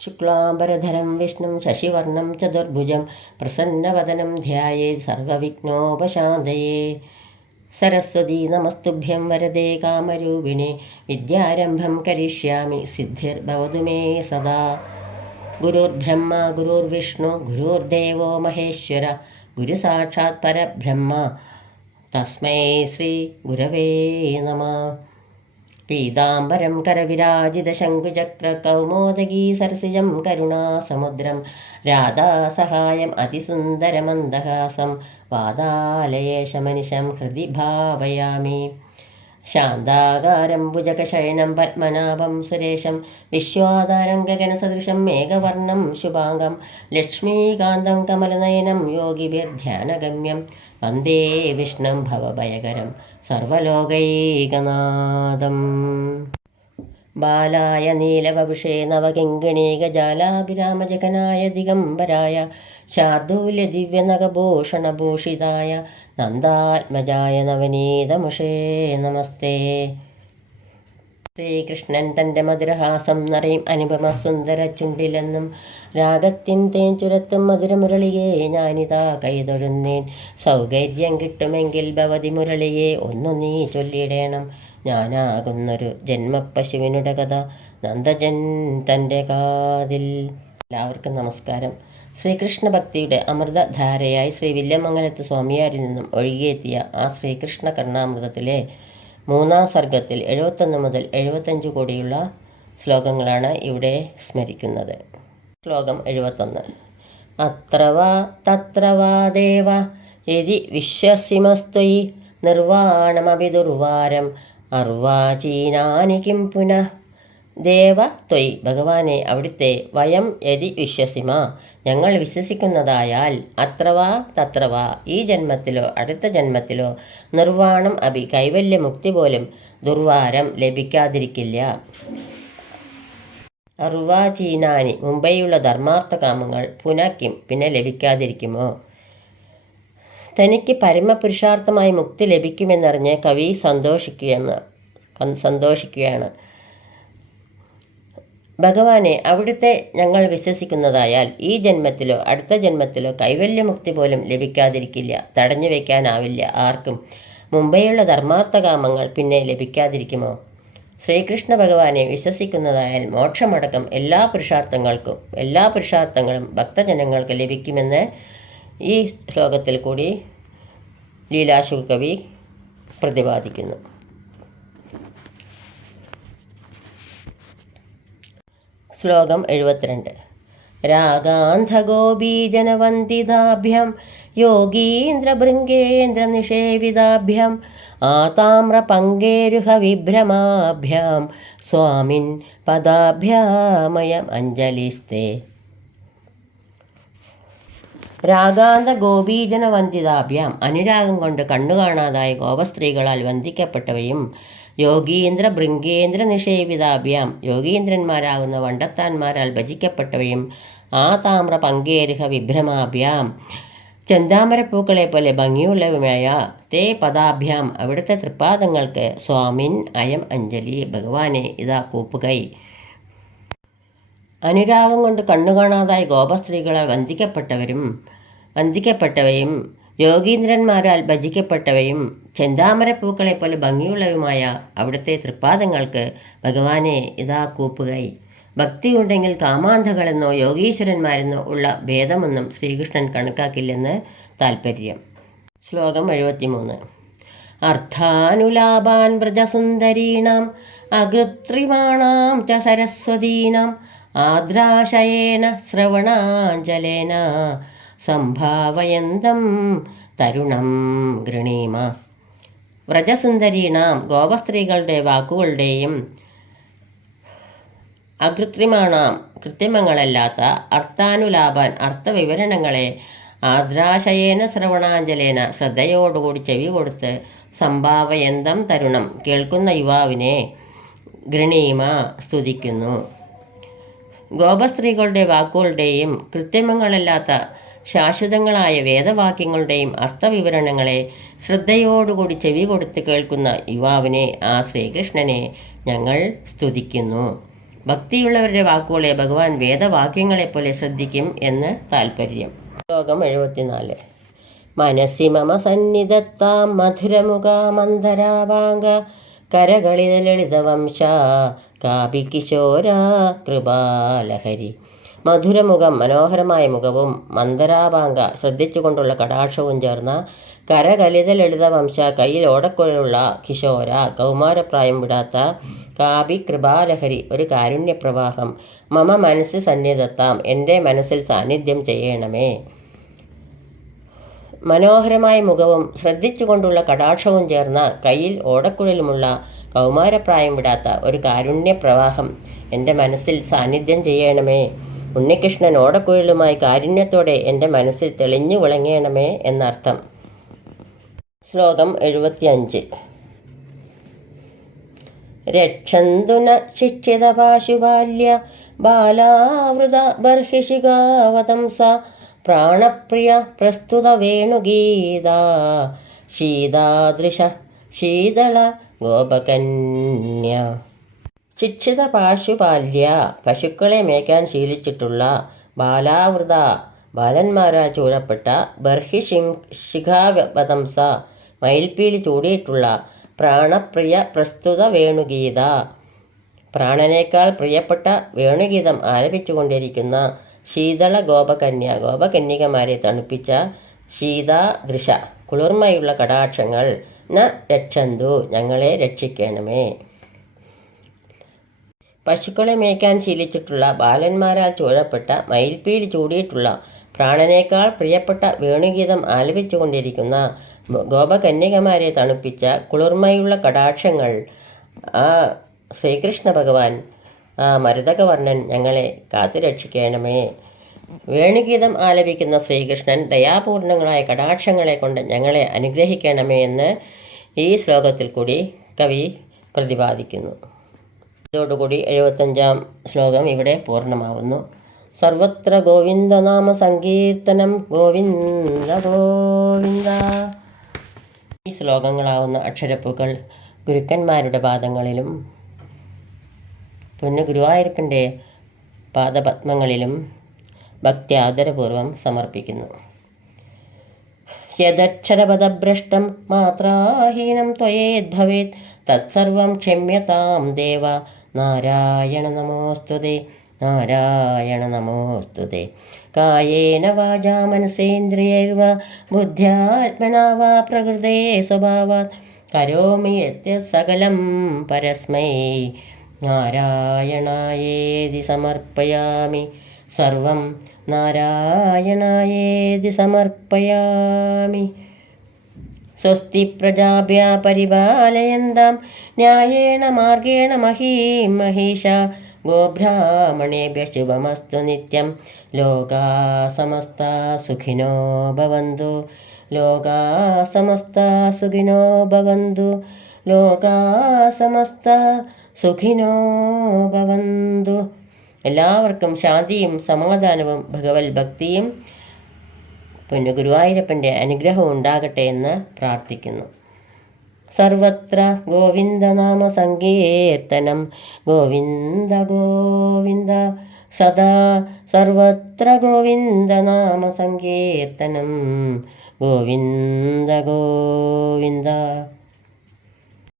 ശുക്ലാംബരധരം विष्णुं ശശിവർണം ചതുർഭുജം പ്രസന്നവദനം ध्याये സർവവിഘ്നോപശാന്തയേ സരസ്വതി നമസ്തുഭ്യം വരദേ കാമരൂപിണി വിദ്യാരംഭം കരിഷ്യാമി സിദ്ധിർഭവതു മേ സദാ ഗുരുർബ്രഹ്മ ഗുരുർവിഷ്ണു ഗുരുർദേവോ മഹേശ്വര ഗുരു സാക്ഷാത് പരബ്രഹ്മ തസ്മൈ ശ്രീ ഗുരവേ കരവിരാജിത പീതാംബരം കരവിരാജിതശങ്കുചക്രകൗമോദഗീ സരസിജം കരുണാസമുദ്രം രാധാസഹായം അതിസുന്ദരമന്ദഹാസം വാതാലയേശമനിശം ഹൃദി ഭാവയാമി. ശാന്താകാരം ഭുജകശയനം പത്മനാഭം സുരേശം വിശ്വാധാരം ഗഗനസദൃശം മേഘവർണം ശുഭാംഗം ലക്ഷ്മീകാന്തം കമലനയനം യോഗിഭിർധ്യാനഗമ്യം വന്ദേ വിഷ്ണും ഭവഭയകരം സർവലോകൈകനാഥം. ബാലായ നീലവപുഷേ നവകിങ്കിണീകജാലാഭിരാമജഗനായ ദിഗംബരായ ശാർദൂല്യ ദിവ്യനഗഭൂഷണഭൂഷിതായ നന്ദാത്മജായ നവനീതമുഷേ നമസ്തേ. ശ്രീകൃഷ്ണൻ തന്റെ മധുരഹാസം നിറയും അനുപമ സുന്ദര ചുണ്ടിലെന്നും രാഗത്തിൻ തേൻ ചുരത്തും മധുരമുരളിയെ ഞാനിതാ കൈതൊഴുന്നേൻ. സൗകര്യം കിട്ടുമെങ്കിൽ ഭവതി മുരളിയെ ഒന്നു നീ ചൊല്ലിടേണം. ഞാനാകുന്നൊരു ജന്മപ്പശുവിനുടെ കഥ നന്ദജൻ തന്റെ കാതിൽ. എല്ലാവർക്കും നമസ്കാരം. ശ്രീകൃഷ്ണ ഭക്തിയുടെ അമൃതധാരയായി ശ്രീ വില്യമംഗലത്ത് സ്വാമിയാരിൽ നിന്നും ഒഴുകിയെത്തിയ ആ ശ്രീകൃഷ്ണ കർണാമൃതത്തിലെ മൂന്നാം സർഗത്തിൽ എഴുപത്തൊന്ന് മുതൽ എഴുപത്തഞ്ച് കോടിയുള്ള ശ്ലോകങ്ങളാണ് ഇവിടെ സ്മരിക്കുന്നത്. ശ്ലോകം എഴുപത്തൊന്ന്. അത്ര വാ തത്ര ദേവ യതി വിശ്വസിമസ്ത്വയി നിർവാണമഭി ദുർവാരം അർവാചീനാനി കിം പുനഃ. ദേവ ത്വയ്. ഭഗവാനെ അവിടുത്തെ വയം യതി വിശ്വസിമ. ഞങ്ങൾ വിശ്വസിക്കുന്നതായാൽ അത്രവാ തത്രവാ. ഈ ജന്മത്തിലോ അടുത്ത ജന്മത്തിലോ നിർവാണം അഭി. കൈവല്യമുക്തി പോലും ദുർവാരം ലഭിക്കാതിരിക്കില്ല. അറുവാചീനാനി മുംബൈയുള്ള ധർമാർത്ഥ കാമങ്ങൾ പുനഃക്കിം പിന്നെ ലഭിക്കാതിരിക്കുമോ? തനിക്ക് പരമപുരുഷാർത്ഥമായി മുക്തി ലഭിക്കുമെന്നറിഞ്ഞ് കവി സന്തോഷിക്കുകയെന്ന് സന്തോഷിക്കുകയാണ്. ഭഗവാനെ അവിടുത്തെ ഞങ്ങൾ വിശ്വസിക്കുന്നതായാൽ ഈ ജന്മത്തിലോ അടുത്ത ജന്മത്തിലോ കൈവല്യമുക്തി പോലും ലഭിക്കാതിരിക്കില്ല തടഞ്ഞു വയ്ക്കാനാവില്ല ആർക്കും. മുംബൈയുള്ള ധർമാർത്ഥകാമങ്ങൾ പിന്നെ ലഭിക്കാതിരിക്കുമോ? ശ്രീകൃഷ്ണ ഭഗവാനെ വിശ്വസിക്കുന്നതായാൽ മോക്ഷമടക്കം എല്ലാ പുരുഷാർത്ഥങ്ങൾക്കും എല്ലാ പുരുഷാർത്ഥങ്ങളും ഭക്തജനങ്ങൾക്ക് ലഭിക്കുമെന്ന് ഈ ശ്ലോകത്തിൽ കൂടി ലീലാശുകവി പ്രതിപാദിക്കുന്നു. ശ്ലോകം എഴുപത്തിരണ്ട്. രാഗാന്ധഗോപീജനവന്ദിതാഭ്യം യോഗീന്ദ്രഭൃംഗേന്ദ്രനിഷേവിതാഭ്യം ആതാമ്രപങ്കേരുഹവിഭ്രമാഭ്യാം സ്വാമിൻ പദാഭ്യാമയം അഞ്ജലിസ്തേ രാഗാന്ത ഗോപീജന വന്ദിതാഭ്യാം അനുരാഗം കൊണ്ട് കണ്ണു കാണാതായ ഗോപസ്ത്രീകളാൽ വന്ദിക്കപ്പെട്ടവയും യോഗീന്ദ്ര ഭൃംഗേന്ദ്ര നിഷേവിതാഭ്യാം. യോഗീന്ദ്രന്മാരാകുന്ന വണ്ടത്താന്മാരാൽ ഭജിക്കപ്പെട്ടവയും ആ താമ്ര പങ്കേരുഹ വിഭ്രമാഭ്യാം. ചെന്താമരപ്പൂക്കളെ പോലെ ഭംഗിയുള്ളവയുമായ തേ പദാഭ്യാം. അവിടുത്തെ തൃപ്പാദങ്ങൾക്ക് സ്വാമിൻ അയം അഞ്ജലി ഭഗവാനെ ഇതാ കൂപ്പുകൈ. അനുരാഗം കൊണ്ട് കണ്ണുകാണാതായ ഗോപസ്ത്രീകളാൽ വന്ദിക്കപ്പെട്ടവരും വന്ദിക്കപ്പെട്ടവയും യോഗീന്ദ്രന്മാരാൽ ഭജിക്കപ്പെട്ടവയും ചെന്താമരപ്പൂക്കളെ പോലെ ഭംഗിയുള്ളവയുമായ അവിടുത്തെ തൃപ്പാദങ്ങൾക്ക് ഭഗവാനെ ഇതാ കൂപ്പുകൈ ഭക്തിയുണ്ടെങ്കിൽ കാമാന്ധകളെന്നോ യോഗീശ്വരന്മാരെന്നോ ഉള്ള ഭേദമൊന്നും ശ്രീകൃഷ്ണൻ കണക്കാക്കില്ലെന്ന് താൽപ്പര്യം ശ്ലോകം എഴുപത്തിമൂന്ന്. അർത്ഥാനുലാപാൻ വ്രജസുന്ദരീണാം അകൃത്രിമാണാം ച സരസ്വതീനാം ആദ്രാശയേന ശ്രവണാഞ്ജലേന സംഭാവയന്തം തരുണം ഗൃണീമ. വ്രജസുന്ദരീണാം ഗോപസ്ത്രീകളുടെ വാക്കുകളുടെയും അകൃത്രിമാണാം കൃത്രിമങ്ങളല്ലാത്ത അർത്ഥാനുലാപാൻ അർത്ഥവിവരണങ്ങളെ ആദ്രാശയേന ശ്രവണാഞ്ജലേന ശ്രദ്ധയോടുകൂടി ചെവി കൊടുത്ത് സംഭാവയന്തം തരുണം കേൾക്കുന്ന യുവാവിനെ ഗൃണീമ സ്തുതിക്കുന്നു. ഗോപസ്ത്രീകളുടെ വാക്കുകളുടെയും കൃത്രിമങ്ങളല്ലാത്ത ശാശ്വതങ്ങളായ വേദവാക്യങ്ങളുടെയും അർത്ഥവിവരണങ്ങളെ ശ്രദ്ധയോടുകൂടി ചെവി കൊടുത്ത് കേൾക്കുന്ന യുവാവിനെ ആ ശ്രീകൃഷ്ണനെ ഞങ്ങൾ സ്തുതിക്കുന്നു. ഭക്തിയുള്ളവരുടെ വാക്കുകളെ ഭഗവാൻ വേദവാക്യങ്ങളെപ്പോലെ ശ്രദ്ധിക്കും എന്ന് താൽപ്പര്യം ശ്ലോകം എഴുപത്തിനാല്. മനസ്സി മമ സന്നിധത്താം മധുരമുഖ മന്ദരാവാങ്ക കരകളിത ലളിതവംശ കാപി കിശോര കൃപാലഹരി. മധുരമുഖം മനോഹരമായ മുഖവും മന്ദരാപാങ്ക ശ്രദ്ധിച്ചുകൊണ്ടുള്ള കടാക്ഷവും ചേർന്ന കരകലിത ലളിതവംശ കയ്യിൽ ഓടക്കുഴലുള്ള കിശോര കൗമാരപ്രായം വിടാത്ത കാവി കൃപാലഹരി ഒരു കാരുണ്യപ്രവാഹം. മമ മനസ്സ് സന്നിധത്താം എന്റെ മനസ്സിൽ സാന്നിധ്യം ചെയ്യണമേ. മനോഹരമായ മുഖവും ശ്രദ്ധിച്ചുകൊണ്ടുള്ള കടാക്ഷവും ചേർന്ന കയ്യിൽ ഓടക്കുഴലുമുള്ള കൗമാരപ്രായം വിടാത്ത ഒരു കാരുണ്യപ്രവാഹം എന്റെ മനസ്സിൽ സാന്നിധ്യം ചെയ്യണമേ. ഉണ്ണികൃഷ്ണൻ ഓടക്കുഴലുമായി കാരുണ്യത്തോടെ എന്റെ മനസ്സിൽ തെളിഞ്ഞു വിളങ്ങണമേ എന്നർത്ഥം. ശ്ലോകം എഴുപത്തിയഞ്ച്. രക്ഷന്തുന ശിക്ഷിത പാശുബാല്യ ബാലാവൃത ബർഹിഷികാവതംസ പ്രാണപ്രിയ പ്രസ്തുത വേണുഗീത ശീതാദൃശ ശീതള ഗോപകന്യ. ശിക്ഷിത പാശുപാല്യ പശുക്കളെ മേയ്ക്കാൻ ശീലിച്ചിട്ടുള്ള ബാലാവൃത ബാലന്മാരാൽ ചൂഴപ്പെട്ട ബർഹി ശിഖാവതംസ മയിൽപ്പീലി ചൂടിയിട്ടുള്ള പ്രാണപ്രിയ പ്രസ്തുത വേണുഗീത. പ്രാണനേക്കാൾ പ്രിയപ്പെട്ട വേണുഗീതം ആലപിച്ചുകൊണ്ടിരിക്കുന്ന ശീതള ഗോപകന്യ ഗോപകന്യകമാരെ തണുപ്പിച്ച ശീതാദൃശ കുളിർമയുള്ള കടാക്ഷങ്ങൾ ന രക്ഷന്തു ഞങ്ങളെ രക്ഷിക്കണമേ. പശുക്കളെ മേയ്ക്കാൻ ശീലിച്ചിട്ടുള്ള ബാലന്മാരാൽ ചൂഴപ്പെട്ട മയിൽപ്പീലി ചൂടിയിട്ടുള്ള പ്രാണനേക്കാൾ പ്രിയപ്പെട്ട വേണുഗീതം ആലപിച്ചുകൊണ്ടിരിക്കുന്ന ഗോപകന്യകമാരെ തണുപ്പിച്ച കുളിർമയുള്ള കടാക്ഷങ്ങൾ ആ ശ്രീകൃഷ്ണ ഭഗവാൻ ആ മരുതകവർണൻ ഞങ്ങളെ കാത്തുരക്ഷിക്കണമേ വേണുഗീതം ആലപിക്കുന്ന ശ്രീകൃഷ്ണൻ ദയാപൂർണങ്ങളായ കടാക്ഷങ്ങളെ കൊണ്ട് ഞങ്ങളെ അനുഗ്രഹിക്കണമേ എന്ന് ഈ ശ്ലോകത്തിൽ കൂടി കവി പ്രതിപാദിക്കുന്നു. ഇതോടുകൂടി എഴുപത്തഞ്ചാം ശ്ലോകം ഇവിടെ പൂർണമാവുന്നു. സർവത്ര ഗോവിന്ദനാമ സങ്കീർത്തനം ഗോവിന്ദ ഗോവിന്ദ. ഈ ശ്ലോകങ്ങളാവുന്ന അക്ഷരപ്പുകൾ ഗുരുക്കന്മാരുടെ പാദങ്ങളിലും പൊന്നു ഗുരുവായൂരപ്പന്റെ പാദപത്മങ്ങളിലും ഭക്തി ആദരപൂർവം സമർപ്പിക്കുന്നു. യദക്ഷരപദഭ്രഷ്ടം മാത്രാഹീനം ത്വയേദ്ഭവേത് തത്സർവം ക്ഷമ്യതാം ദേവ. നാരായണ നമോസ്തുതേ നാരായണ നമോസ്തുതേ. കായേന വാചാ മനസേന്ദ്രിയൈർവ ബുദ്ധ്യാത്മനാവാ പ്രകൃതേ സ്വഭാവാത് കരോമി സകലം പരസ്മൈ. നാരായണായേതി സമർപ്പയാമി. സർവം നാരായണായേതി സമർപ്പയാമി. സ്വസ്തി പ്രജാഭ്യ പരിപാലയന്താം. ന്യായേണ മാർഗേണ മഹീം മഹീഷ ഗോബ്രാഹ്മണേഭ്യ ശുഭമസ്തു നിത്യം. ലോകാ സമസ്ത സുഖിനോ ഭവന്തു. ലോകാ സമസ്ത സുഖിനോ ഭവന്തു. ലോകാ സമസ്ത സുഖിനോ ഭവന്തു. എല്ലാവർക്കും ശാന്തിയും സമാധാനവും ഭഗവത് ഭക്തിയും പിന്നെ ഗുരുവായൂരപ്പന്റെ അനുഗ്രഹം ഉണ്ടാകട്ടെ എന്ന് പ്രാർത്ഥിക്കുന്നു. സർവത്ര ഗോവിന്ദനാമ സങ്കീർത്തനം ഗോവിന്ദ ഗോവിന്ദ സദാ സർവത്ര ഗോവിന്ദനാമ സങ്കീർത്തനം ഗോവിന്ദ ഗോവിന്ദ